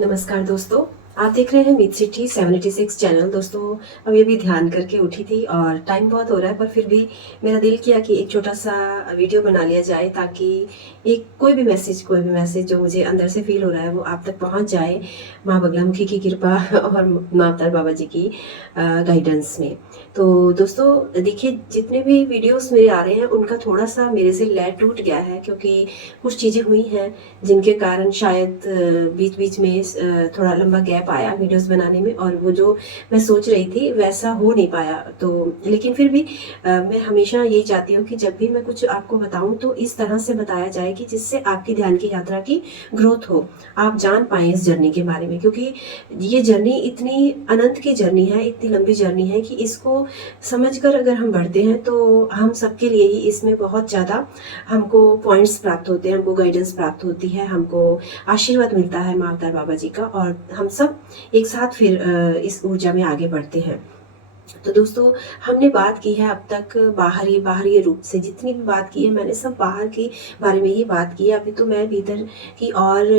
नमस्कार दोस्तों, आप देख रहे हैं मीत सिटी 76 चैनल। दोस्तों, अभी ध्यान करके उठी थी और टाइम बहुत हो रहा है, पर फिर भी मेरा दिल किया कि एक छोटा सा वीडियो बना लिया जाए ताकि एक कोई भी मैसेज जो मुझे अंदर से फील हो रहा है वो आप तक पहुंच जाए, माँ बगलामुखी की कृपा और माँ अवतार बाबा जी की गाइडेंस में। तो दोस्तों देखिए, जितने भी वीडियोस मेरे आ रहे हैं उनका थोड़ा सा मेरे से लय टूट गया है, क्योंकि कुछ चीज़ें हुई हैं जिनके कारण शायद बीच बीच में थोड़ा लंबा गैप आया वीडियोस बनाने में, और वो जो मैं सोच रही थी वैसा हो नहीं पाया। तो लेकिन फिर भी मैं हमेशा यही चाहती हूँ कि जब भी मैं कुछ आपको बताऊँ तो इस तरह से बताया जाए कि जिससे आपकी ध्यान की यात्रा की ग्रोथ हो, आप जान पाएँ इस जर्नी के बारे में। क्योंकि ये जर्नी इतनी अनंत की जर्नी है, इतनी लंबी जर्नी है कि इसको समझकर अगर हम बढ़ते हैं तो हम सबके लिए ही इसमें बहुत ज़्यादा हमको पॉइंट्स प्राप्त होते हैं, हमको गाइडेंस प्राप्त होती है, हमको आशीर्वाद मिलता है माँ अवतार बाबा जी का, और हम सब एक साथ फिर इस ऊर्जा में आगे बढ़ते हैं। तो दोस्तों, हमने बात की है अब तक बाहरी रूप से, जितनी भी बात की है मैंने सब बाहर के बारे में ही बात की है। अभी तो मैं भीतर की और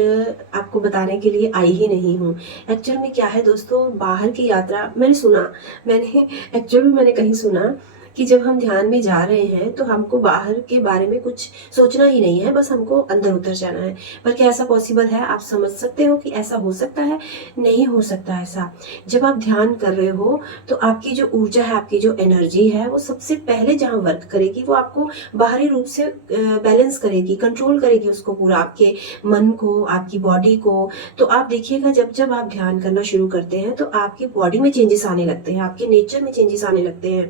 आपको बताने के लिए आई ही नहीं हूँ। एक्चुअल में क्या है दोस्तों, बाहर की यात्रा मैंने एक्चुअल में मैंने कहीं सुना कि जब हम ध्यान में जा रहे हैं तो हमको बाहर के बारे में कुछ सोचना ही नहीं है, बस हमको अंदर उतर जाना है। पर क्या ऐसा पॉसिबल है? आप समझ सकते हो कि ऐसा हो सकता है? नहीं हो सकता ऐसा। जब आप ध्यान कर रहे हो तो आपकी जो ऊर्जा है, आपकी जो एनर्जी है, वो सबसे पहले जहाँ वर्क करेगी वो आपको बाहरी रूप से बैलेंस करेगी, कंट्रोल करेगी उसको पूरा, आपके मन को, आपकी बॉडी को। तो आप देखिएगा, जब जब आप ध्यान करना शुरू करते हैं तो आपकी बॉडी में चेंजेस आने लगते हैं, आपके नेचर में चेंजेस आने लगते हैं,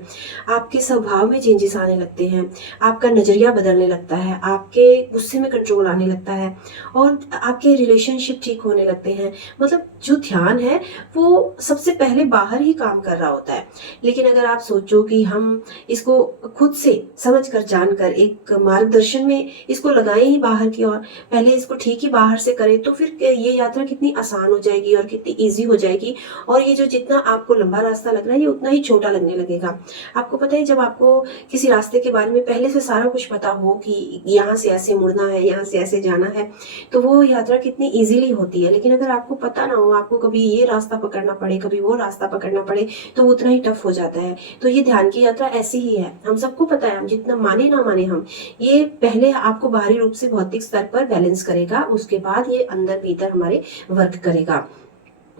आपके स्वभाव में चेंजेस आने लगते हैं, आपका नजरिया बदलने लगता है, आपके गुस्से में कंट्रोल आने लगता है, और आपके रिलेशनशिप ठीक होने लगते हैं। मतलब जो ध्यान है वो सबसे पहले बाहर ही काम कर रहा होता है। लेकिन अगर आप सोचो कि हम इसको खुद से समझ कर, जानकर, एक मार्गदर्शन में इसको लगाएं ही बाहर की ओर, पहले इसको ठीक ही बाहर से करें, तो फिर ये यात्रा कितनी आसान हो जाएगी और कितनी ईजी हो जाएगी। और ये जो जितना आपको लंबा रास्ता लग रहा है ये उतना ही छोटा लगने लगेगा। आपको पता है, जब आपको किसी रास्ते के बारे में पहले से सारा कुछ पता हो कि यहाँ से ऐसे मुड़ना है, यहाँ से ऐसे जाना है, तो वो यात्रा कितनी इजीली होती है। लेकिन अगर आपको पता ना हो, आपको कभी ये रास्ता पकड़ना पड़े, कभी वो रास्ता पकड़ना पड़े, तो उतना ही टफ हो जाता है। तो ये ध्यान की यात्रा ऐसी ही है, हम सबको पता है, हम जितना माने ना माने, हम ये पहले आपको बाहरी रूप से भौतिक स्तर पर बैलेंस करेगा, उसके बाद ये अंदर भीतर हमारे वर्क करेगा।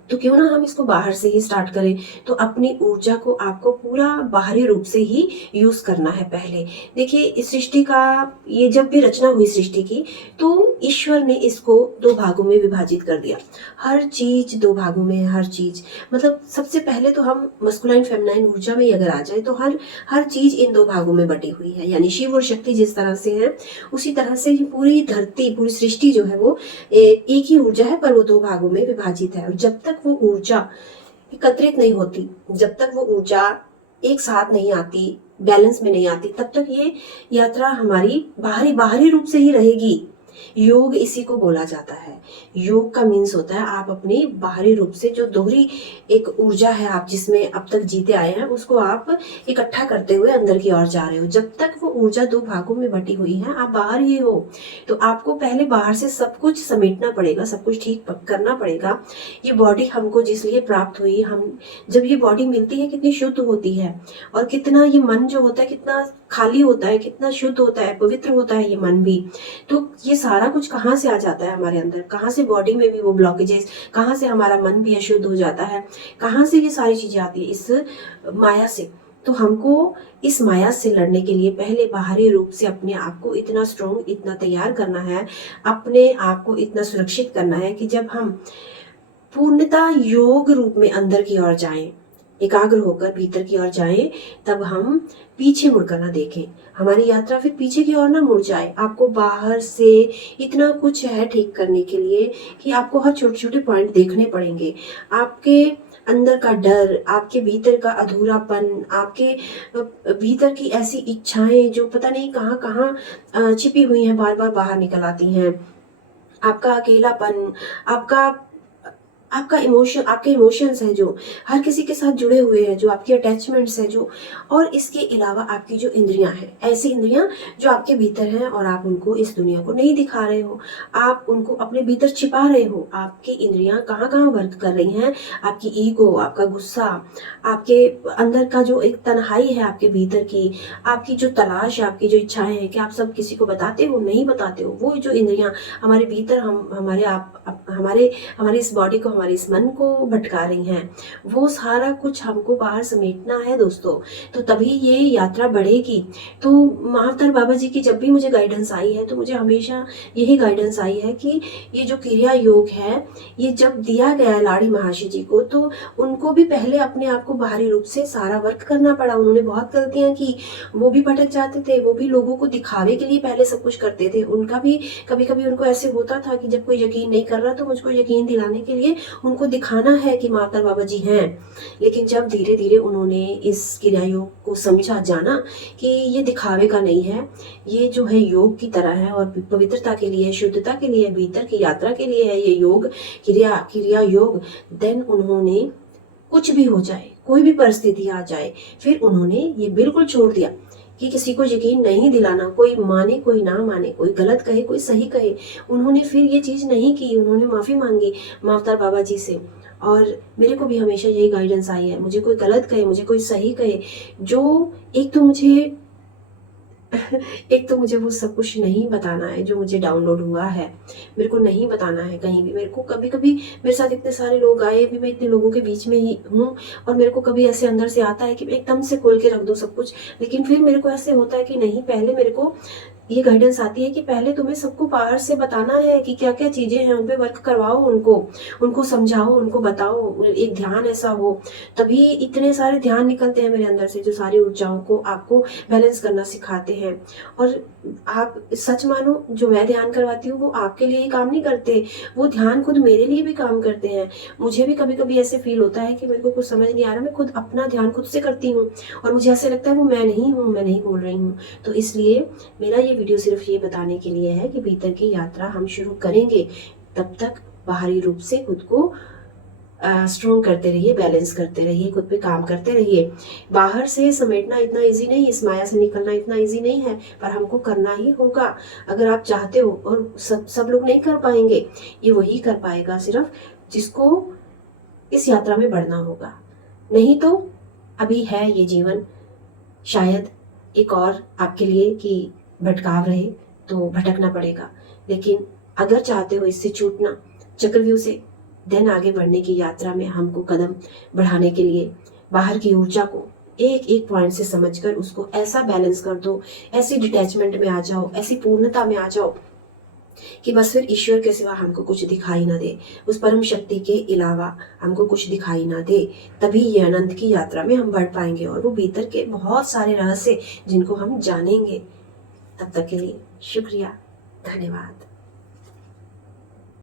तो क्यों ना हम इसको बाहर से ही स्टार्ट करें। तो अपनी ऊर्जा को आपको पूरा बाहरी रूप से ही यूज करना है पहले। देखिए, इस सृष्टि का, ये जब भी रचना हुई सृष्टि की, तो ईश्वर ने इसको दो भागों में विभाजित कर दिया। हर चीज दो भागों में है, हर चीज। मतलब सबसे पहले तो हम मस्कुलाइन फेमिनाइन ऊर्जा में ही अगर आ जाए तो हर हर चीज इन दो भागों में बटी हुई है। यानी शिव और शक्ति जिस तरह से है, उसी तरह से ये पूरी धरती, पूरी सृष्टि जो है वो एक ही ऊर्जा है, पर वो दो भागों में विभाजित है। और जब तक वो ऊर्जा एकत्रित नहीं होती, जब तक वो ऊर्जा एक साथ नहीं आती, बैलेंस में नहीं आती, तब तक ये यात्रा हमारी बाहरी बाहरी रूप से ही रहेगी। योग इसी को बोला जाता है। योग का मीन्स होता है आप अपनी बाहरी रूप से जो दोहरी एक ऊर्जा है, आप जिसमें अब तक जीते आए हैं, उसको आप इकट्ठा करते हुए अंदर की ओर जा रहे हो। जब तक वो ऊर्जा दो भागों में बटी हुई है, आप बाहर ही हो। तो आपको पहले बाहर से सब कुछ समेटना पड़ेगा, सब कुछ ठीक करना पड़ेगा। ये बॉडी हमको जिस लिए प्राप्त हुई, हम जब ये बॉडी मिलती है कितनी शुद्ध होती है, और कितना ये मन जो होता है कितना खाली होता है, कितना शुद्ध होता है, पवित्र होता है ये मन भी। तो ये सारा कुछ कहाँ से आ जाता है हमारे अंदर, कहाँ से बॉडी में भी वो ब्लॉकेजेस, कहाँ से हमारा मन भी अशुद्ध हो जाता है, कहाँ से ये सारी चीजें आती है? इस माया से। तो हमको इस माया से लड़ने के लिए पहले बाहरी रूप से अपने आप को इतना स्ट्रोंग, इतना तैयार करना है, अपने आप को इतना सुरक्षित करना है कि जब हम पूर्णता योग रूप में अंदर की ओर जाएं, एकाग्र होकर भीतर की ओर जाएं, तब हम पीछे मुड़कर ना देखें, हमारी यात्रा फिर पीछे की ओर ना मुड़ जाए। आपको बाहर से इतना कुछ है ठीक करने के लिए कि आपको हर छोटे छोटे पॉइंट देखने पड़ेंगे। आपके अंदर का डर, आपके भीतर का अधूरापन, आपके भीतर की ऐसी इच्छाएं जो पता नहीं कहाँ कहाँ छिपी हुई हैं, बार बार बाहर निकल आती हैं। आपका अकेलापन, आपका आपका इमोशन, आपके इमोशंस हैं जो हर किसी के साथ जुड़े हुए हैं, जो आपकी अटैचमेंट्स हैं जो, और इसके अलावा आपकी जो इंद्रियां हैं, ऐसी इंद्रियां जो आपके भीतर हैं और आप उनको इस दुनिया को नहीं दिखा रहे हो, आप उनको अपने भीतर छिपा रहे हो। आपकी इंद्रियां कहाँ कहाँ वर्क कर रही हैं? आपकी ईगो, आपका गुस्सा, आपके अंदर का जो एक तन्हाई है आपके भीतर की, आपकी जो तलाश है, आपकी जो इच्छाएं हैं कि आप सब किसी को बताते हो, नहीं बताते हो, वो जो इंद्रियां हमारे भीतर हम हमारे हमारी इस बॉडी को, हमारे इस मन को भटका रही हैं, वो सारा कुछ हमको बाहर समेटना है दोस्तों। तो तभी ये यात्रा बढ़ेगी। तो महाअवतार बाबा जी की जब भी मुझे गाइडेंस आई है तो मुझे हमेशा यही गाइडेंस आई है कि ये जो क्रिया योग है, ये जब दिया गया है लाड़ी महाशय जी को, तो उनको भी पहले अपने आप को बाहरी रूप से सारा वर्क करना पड़ा। उन्होंने बहुत गलतियां की, वो भी भटक जाते थे, वो भी लोगों को दिखावे के लिए पहले सब कुछ करते थे। उनका भी कभी कभी उनको ऐसे होता था कि जब कोई यकीन नहीं कर रहा तो मुझको यकीन दिलाने के लिए उनको दिखाना है कि महाअवतार बाबा जी हैं। लेकिन जब धीरे धीरे उन्होंने इस क्रिया योग को समझा, जाना कि ये दिखावे का नहीं है, ये जो है योग की तरह है और पवित्रता के लिए, शुद्धता के लिए, भीतर की यात्रा के लिए है ये योग, क्रिया योग, देन उन्होंने कुछ भी हो जाए, कोई भी परिस्थिति आ जाए, फिर उन्होंने ये बिल्कुल छोड़ दिया कि किसी को यकीन नहीं दिलाना, कोई माने कोई ना माने, कोई गलत कहे कोई सही कहे। उन्होंने फिर ये चीज़ नहीं की, उन्होंने माफ़ी मांगी महाअवतार बाबा जी से। और मेरे को भी हमेशा यही गाइडेंस आई है, मुझे कोई गलत कहे, मुझे कोई सही कहे, जो एक तो मुझे वो सब कुछ नहीं बताना है जो मुझे डाउनलोड हुआ है, मेरे को नहीं बताना है कहीं भी। मेरे को कभी कभी मेरे साथ इतने सारे लोग आए भी, मैं इतने लोगों के बीच में ही हूँ, और मेरे को कभी ऐसे अंदर से आता है कि मैं एकदम से खोल के रख दूँ सब कुछ, लेकिन फिर मेरे को ऐसे होता है कि नहीं, पहले मेरे को ये गाइडेंस आती है कि पहले तुम्हें सबको बाहर से बताना है कि क्या क्या चीजें हैं, उन पे वर्क करवाओ, उनको समझाओ, उनको बताओ, एक ध्यान ऐसा हो। तभी इतने सारे ध्यान निकलते हैं मेरे अंदर से जो सारी ऊर्जाओं को आपको बैलेंस करना सिखाते हैं। और आप सच मानो, जो मैं ध्यान करवाती हूँ वो आपके लिए ही काम नहीं करते, वो ध्यान खुद मेरे लिए भी काम करते हैं। मुझे भी कभी कभी ऐसे फील होता है कि मेरे को कुछ समझ नहीं आ रहा, मैं खुद अपना ध्यान खुद से करती हूँ और मुझे ऐसे लगता है वो मैं नहीं हूँ, मैं नहीं बोल रही हूँ। तो इसलिए मेरा ये वीडियो सिर्फ ये बताने के लिए है कि भीतर की यात्रा हम शुरू करेंगे, तब तक बाहरी रूप से खुद को स्ट्रोंग करते रहिए, बैलेंस करते रहिए, खुद पे काम करते रहिए। बाहर से समेटना इतना इजी नहीं, इस माया से निकलना इतना इजी नहीं है, पर हमको करना ही होगा अगर आप चाहते हो। और सब लोग नहीं कर पाएंगे, ये वही कर पाएगा सिर्फ जिसको इस यात्रा में बढ़ना होगा। नहीं तो अभी है ये जीवन, शायद एक और आपके लिए कि भटकाव रहे तो भटकना पड़ेगा। लेकिन अगर चाहते हो इससे छूटना, चक्रव्यूह से, देन आगे बढ़ने की यात्रा में हमको कदम बढ़ाने के लिए बाहर की ऊर्जा को एक एक पॉइंट से समझकर उसको ऐसा बैलेंस कर दो, ऐसी डिटैचमेंट में आ जाओ, ऐसी पूर्णता में आ जाओ कि बस फिर ईश्वर के सिवा हमको कुछ दिखाई ना दे, उस परम शक्ति के अलावा हमको कुछ दिखाई ना दे। तभी ये अनंत की यात्रा में हम बढ़ पाएंगे और वो भीतर के बहुत सारे रहस्य जिनको हम जानेंगे। तब तक के लिए शुक्रिया, धन्यवाद।